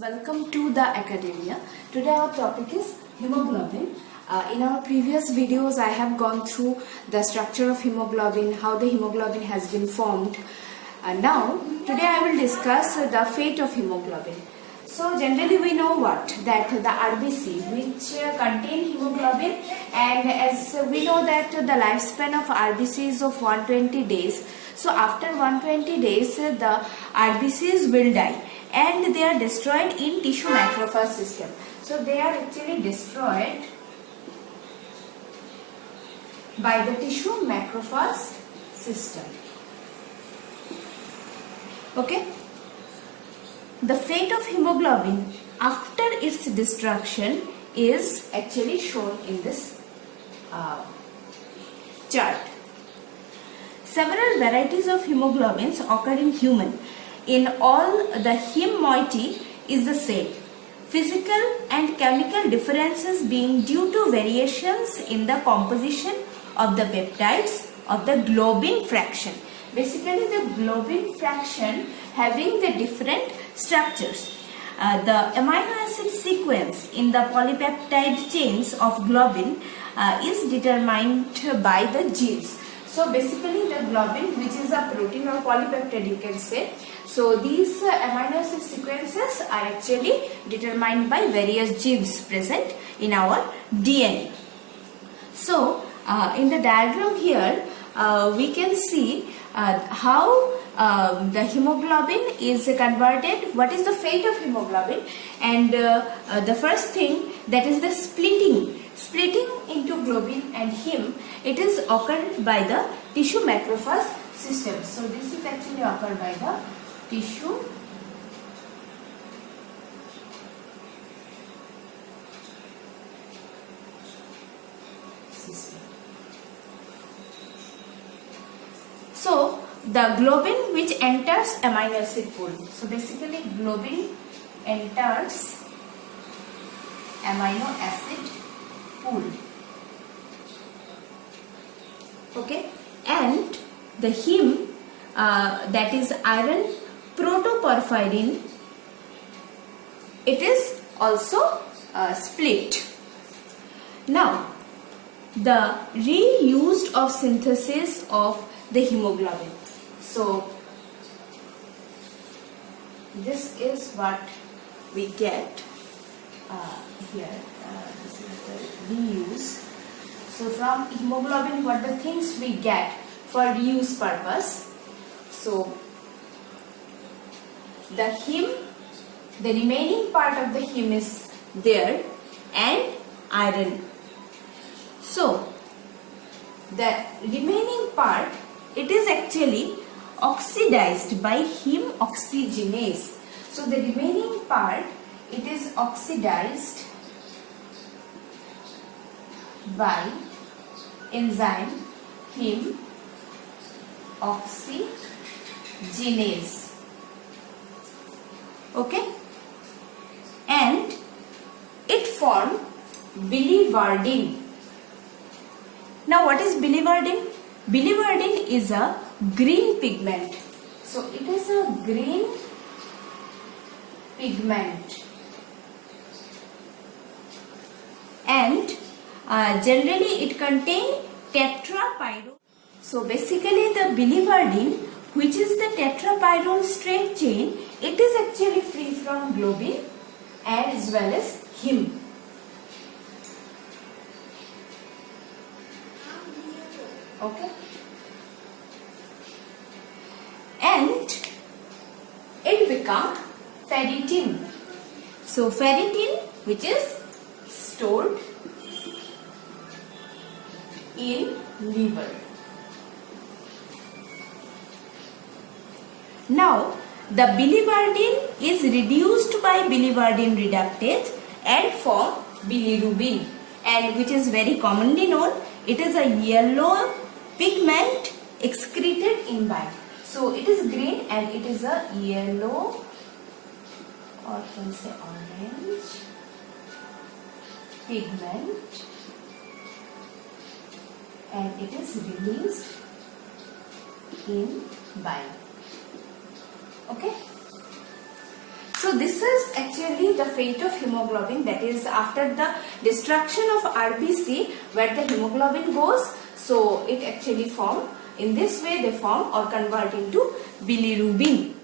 welcome to the academia. Today our topic is hemoglobin. In our previous videos I have gone through the structure of hemoglobin, how the hemoglobin has been formed. Now today I will discuss the fate of hemoglobin. So generally we know what? That the RBC which contain hemoglobin, and as we know that the lifespan of RBC is of 120 days. So after 120 days the RBCs will die and they are destroyed in tissue macrophage system. So they are actually destroyed by the tissue macrophage system. Okay. The fate of hemoglobin after its destruction is actually shown in this chart. Several varieties of hemoglobins occur in human. In all, the heme moiety is the same. Physical and chemical differences being due to variations in the composition of the peptides of the globin fraction. Basically, the globin fraction having the different structures. The amino acid sequence in the polypeptide chains of globin is determined by the genes. So basically the globin, which is a protein or polypeptide you can say, so these amino acid sequences are actually determined by various genes present in our DNA. So in the diagram here we can see how the hemoglobin is converted, what is the fate of hemoglobin, and the first thing, that is the splitting into globin and heme. It is occurred by the tissue macrophage system. So this is actually occurred by the tissue system. So the globin which enters amino acid pool. So basically globin enters amino acid pool. Okay, and the heme, that is iron protoporphyrin, it is also split. Now the reused of synthesis of the hemoglobin. So this is what we get here. This is the reuse. So from hemoglobin, what the things we get for reuse purpose. So the heme, the remaining part of the heme is there, and iron. So the remaining part, it is actually oxidized by heme oxygenase. So the remaining part, it is oxidized by enzyme heme oxygenase. Okay, and it formed biliverdin. Now what is biliverdin? Biliverdin is a green pigment. So it is a green pigment, and generally it contains tetrapyrrole. So basically the biliverdin, which is the tetrapyrrole straight chain, it is actually free from globin as well as heme. Okay, and it becomes ferritin. So ferritin, which is stored in liver. Now the biliverdin is reduced by biliverdin reductase and form bilirubin, and which is very commonly known. It is a yellow pigment excreted in bile. So it is green and it is a yellow, or can say orange pigment, and it is released in bile. Okay. So this is actually the fate of hemoglobin, that is after the destruction of RBC where the hemoglobin goes, so it actually form, in this way they form or convert into bilirubin.